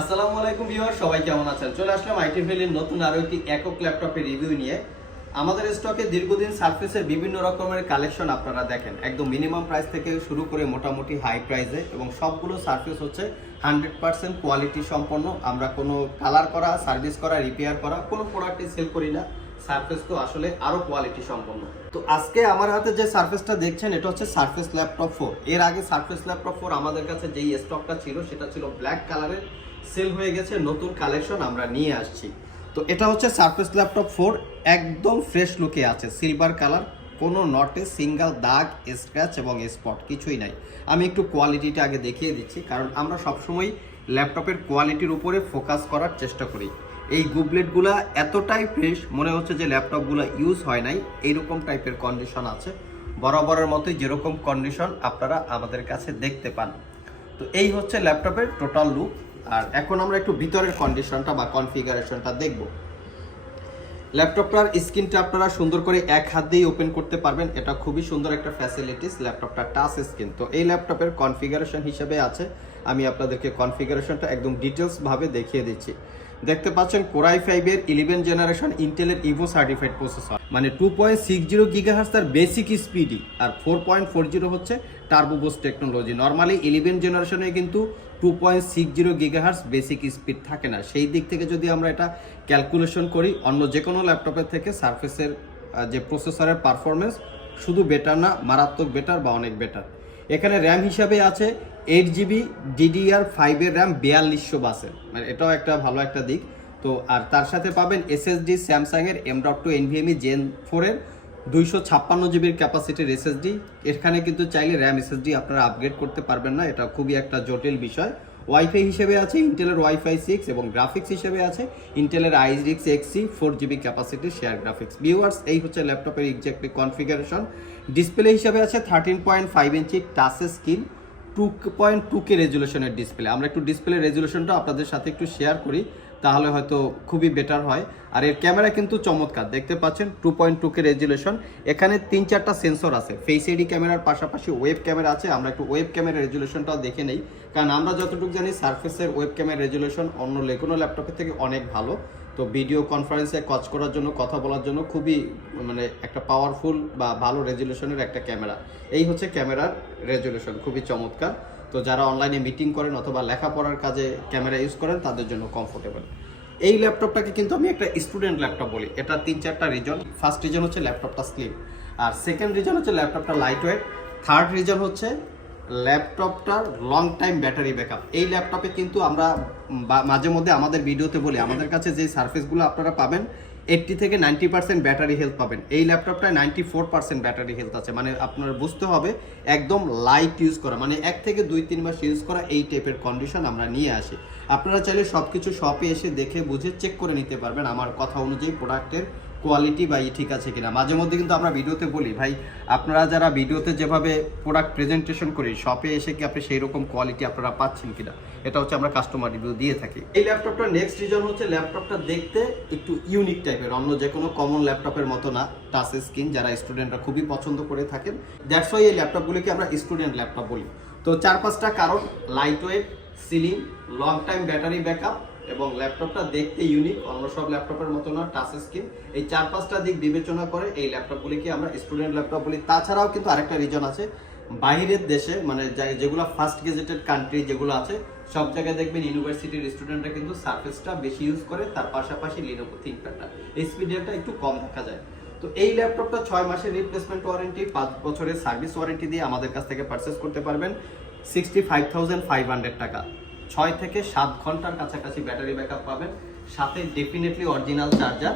আসসালামু আলাইকুম ভিউয়ার, সবাই কেমন আছেন? চলে আসলাম আইটি ভ্যালির নতুন আরও একটি একক ল্যাপটপের রিভিউ নিয়ে। আমাদের স্টকে দীর্ঘদিন সার্ফেসের বিভিন্ন রকমের কালেকশন আপনারা দেখেন। একদম মিনিমাম প্রাইস থেকে শুরু করে মোটামুটি হাই প্রাইসে এবং সবগুলো সার্ফেস হচ্ছে হান্ড্রেড পার্সেন্ট কোয়ালিটি সম্পন্ন। আমরা কোনো কালার করা, সার্ভিস করা, রিপেয়ার করা, কোনো প্রোডাক্টই সেল করি না। সার্ফেস তো আসলে আরও কোয়ালিটি সম্পন্ন। তো আজকে আমার হাতে যে সার্ফেসটা দেখছেন, এটা হচ্ছে সার্ফেস ল্যাপটপ ফোর। এর আগে সার্ফেস ল্যাপটপ ফোর আমাদের কাছে যেই স্টকটা ছিল, সেটা ছিল ব্ল্যাক কালারের সেল হয়ে গেছে, নতুন কালেকশন আমরা নিয়ে আসছি। তো এটা হচ্ছে সার্ফেস ল্যাপটপ ফোর, একদম ফ্রেশ লুকে আছে। সিলভার কালার কোনো নটে সিঙ্গেল দাগ স্ক্র্যাচ এবং স্পট কিছুই নাই। আমি একটু কোয়ালিটিটা আগে দেখিয়ে দিচ্ছি, কারণ আমরা সবসময় ল্যাপটপের কোয়ালিটির উপরে ফোকাস করার চেষ্টা করি। এই গুবলেটগুলা এতটাই ফ্রেশ মনে হচ্ছে যে ল্যাপটপগুলো ইউজ হয় নাই, এইরকম টাইপের কন্ডিশন আছে। বরাবরের মতোই যেরকম কন্ডিশন আপনারা আমাদের কাছে দেখতে পান। তো এই হচ্ছে ল্যাপটপের টোটাল লুক আর এখন আমরা একটু ভিতরের কন্ডিশনটা বা কনফিগারেশনটা দেখব। ল্যাপটপটার স্ক্রিনটা আপনারা সুন্দর করে এক হাত দিয়ে ওপেন করতে পারবেন। এটা খুবই সুন্দর একটা ফ্যাসিলিটিস ল্যাপটপটা টাচ স্ক্রিন তো এই ল্যাপটপের কনফিগারেশন হিসেবে আছে। আমি আপনাদেরকে কনফিগারেশনটা একদম ডিটেলস ভাবে দেখিয়ে দিচ্ছি। দেখতে পাচ্ছেন কোরাই ফাইভের ইলেভেন জেনারেশন ইন্টেলের ইভো সার্টিফাইড প্রসেসর মানে two point six zero gigahertz তার বেসিক স্পিডই আর ফোর পয়েন্ট ফোর জিরো হচ্ছে turbo boost technology normally eleven জেনারেশনে কিন্তু two point six zero gigahertz basic speed থাকে না। সেই দিক থেকে যদি আমরা এটা ক্যালকুলেশন করি, অন্য যে কোনো ল্যাপটপের থেকে সার্ফেসের যে প্রসেসরের পারফরমেন্স শুধু বেটার না, মারাত্মক বেটার বা অনেক বেটার এখানে র্যাম হিসাবে আছে এইট জিবি ডিডিআর ফাইভের র্যাম বিয়াল্লিশশো বাসের মানে এটাও একটা ভালো একটা দিক। তো আর তার সাথে পাবেন এসএসডি স্যামসাংয়ের M dot two NVMe gen ফোরের দুইশো ছাপ্পান্ন জিবির ক্যাপাসিটির এসএসডি এখানে কিন্তু চাইলে র্যাম এসএসডি আপনারা আপগ্রেড করতে পারবেন না, এটা খুবই একটা জটিল বিষয়। ওয়াইফাই হিসেবে আছে ইন্টেলের ওয়াইফাই সিক্স এবং গ্রাফিক্স হিসেবে আছে। ইন্টেলের আইরিক্স এক্সি ফোর জিবি ক্যাপাসিটির শেয়ার গ্রাফিক্স ভিউয়ার্স এই হচ্ছে ল্যাপটপের এক্সাক্টলি কনফিগারেশন ডিসপ্লে হিসেবে আছে thirteen point five inch touch screen two point two K রেজুলেশনের display আমরা একটু ডিসপ্লে রেজুলেশনটা আপনাদের সাথে একটু শেয়ার করি, তাহলে হয়তো খুবই বেটার হয়। আর এর ক্যামেরা কিন্তু চমৎকার। দেখতে পাচ্ছেন two point two K resolution এখানে তিন চারটা সেন্সর আছে। ফেস এডি ক্যামেরার পাশাপাশি ওয়েব ক্যামেরা আছে। আমরা একটু ওয়েব ক্যামেরা রেজুলেশনটাও দেখে নেই। কারণ আমরা যতটুকু জানি সার্ফেসের ওয়েব ক্যামেরা রেজুলেশন অন্য যে ল্যাপটপের থেকে অনেক ভালো। তো ভিডিও কনফারেন্সে কাজ করার জন্য, কথা বলার জন্য খুবই মানে একটা পাওয়ারফুল বা ভালো রেজুলেশনের একটা ক্যামেরা এই হচ্ছে ক্যামেরার রেজুলেশন খুবই চমৎকার। তো যারা অনলাইনে মিটিং করেন অথবা লেখাপড়ার কাজে ক্যামেরা ইউজ করেন, তাদের জন্য কমফোর্টেবল এই ল্যাপটপটাকে কিন্তু আমি একটা স্টুডেন্ট ল্যাপটপ বলি। এটা তিন চারটা রিজন ফার্স্ট রিজন হচ্ছে ল্যাপটপটা স্লিম আর সেকেন্ড রিজন হচ্ছে ল্যাপটপটা লাইট ওয়েট থার্ড রিজন হচ্ছে ল্যাপটপটার লং টাইম ব্যাটারি ব্যাকআপ এই ল্যাপটপে কিন্তু আমরা মাঝে মধ্যে আমাদের ভিডিওতে বলি, আমাদের কাছে যে সার্ফেসগুলো আপনারা পাবেন এইটটি থেকে নাইনটি পার্সেন্ট ব্যাটারি হেলথ পাবেন। এই ল্যাপটপটায় ninety four percent battery health আছে। মানে আপনার বুঝতে হবে, একদম লাইট ইউজ করা। মানে এক থেকে দুই, তিন মাস ইউজ করা এই টাইপের কন্ডিশন আমরা নিয়ে আসি। আপনারা চাইলে সব কিছু শপে এসে দেখে বুঝে চেক করে নিতে পারবেন আমার কথা অনুযায়ী প্রোডাক্টের কোয়ালিটি বা ই ঠিক আছে কিনা? মাঝে মধ্যে কিন্তু আমরা ভিডিওতে বলি, ভাই, আপনারা যারা ভিডিওতে যেভাবে প্রোডাক্ট প্রেজেন্টেশন করি শপে এসে কি আপনি সেই রকম কোয়ালিটি আপনারা পাচ্ছেন কিনা? এটা হচ্ছে আমরা কাস্টমার রিভিউ দিয়ে থাকি। এই ল্যাপটপটার নেক্সট রিজন হচ্ছে ল্যাপটপটা দেখতে একটু ইউনিক টাইপের অন্য যে কোনো কমন ল্যাপটপের মতো না টাচ স্ক্রিন যারা স্টুডেন্টরা খুবই পছন্দ করে থাকেন। দ্যাটস ওয়াই এই ল্যাপটপগুলিকে আমরা স্টুডেন্ট ল্যাপটপ বলি। তো চার পাঁচটা কারণ light weight ceiling long time battery backup এবং ল্যাপটপটা দেখতে ইউনিক অন্য সব ল্যাপটপের মতো না টাচ স্ক্রিন এই চার পাঁচটা দিক বিবেচনা করে এই ল্যাপটপগুলিকে আমরা স্টুডেন্ট ল্যাপটপ বলি। তাছাড়াও কিন্তু আরেকটা রিজন আছে। বাইরের দেশে মানে যেগুলো ফার্স্ট গেজেটেড কান্ট্রি যেগুলো আছে, সব জায়গায় দেখবেন ইউনিভার্সিটির স্টুডেন্টরা কিন্তু সার্ফেসটা বেশি ইউজ করে, তার পাশাপাশি লিনোভো থিঙ্কপ্যাডটা এই স্পিডেরটা একটু কম দেখা যায়। তো এই ল্যাপটপটা ছয় মাসের রিপ্লেসমেন্ট ওয়ারেন্টি পাঁচ বছরের সার্ভিস ওয়ারেন্টি দিয়ে আমাদের কাছ থেকে পারচেস করতে পারবেন। Sixty five thousand five hundred টাকা। ছয় থেকে সাত ঘণ্টার কাছাকাছি ব্যাটারি ব্যাকআপ পাবেন। সাথে definitely original charger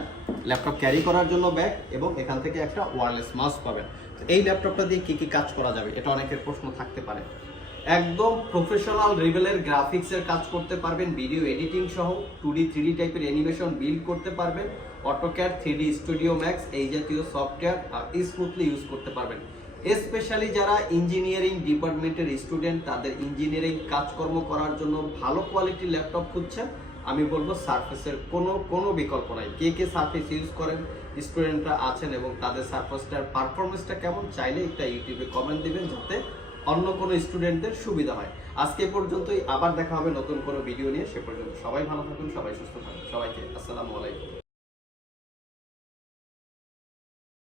laptop carry করার জন্য ব্যাগ এবং এখান থেকে একটা ওয়ারলেস মাউস পাবেন। তো এই ল্যাপটপটা দিয়ে কি কি কাজ করা যাবে, এটা অনেকের প্রশ্ন থাকতে পারে। একদম প্রফেশনাল রিভেলের গ্রাফিক্সের কাজ করতে পারবেন ভিডিও এডিটিং সহ টু ডি থ্রি টাইপের অ্যানিমেশন বিল্ড করতে পারবেন। AutoCAD three D studio max এই জাতীয় সফটওয়্যার স্মুথলি ইউজ করতে পারবেন। স্পেশালি যারা ইঞ্জিনিয়ারিং ডিপার্টমেন্টের স্টুডেন্ট তাদের ইঞ্জিনিয়ারিং কাজকর্ম করার জন্য ভালো কোয়ালিটির ল্যাপটপ খুঁজছেন, আমি বলব সার্ফেসের কোনো কোনো বিকল্প নাই। কে কে সার্ফেস ইউজ করেন স্টুডেন্টরা আছেন এবং তাদের সার্ফেসটার পারফরমেন্সটা কেমন, চাইলে একটা ইউটিউবে কমেন্ট দিবেন যাতে অন্য কোনো স্টুডেন্টদের সুবিধা হয়। আজকে পর্যন্তই, আবার দেখা হবে নতুন কোনো ভিডিও নিয়ে। সে পর্যন্ত সবাই ভালো থাকুন, সবাই সুস্থ থাকুন। সবাইকে আসসালামু আলাইকুম।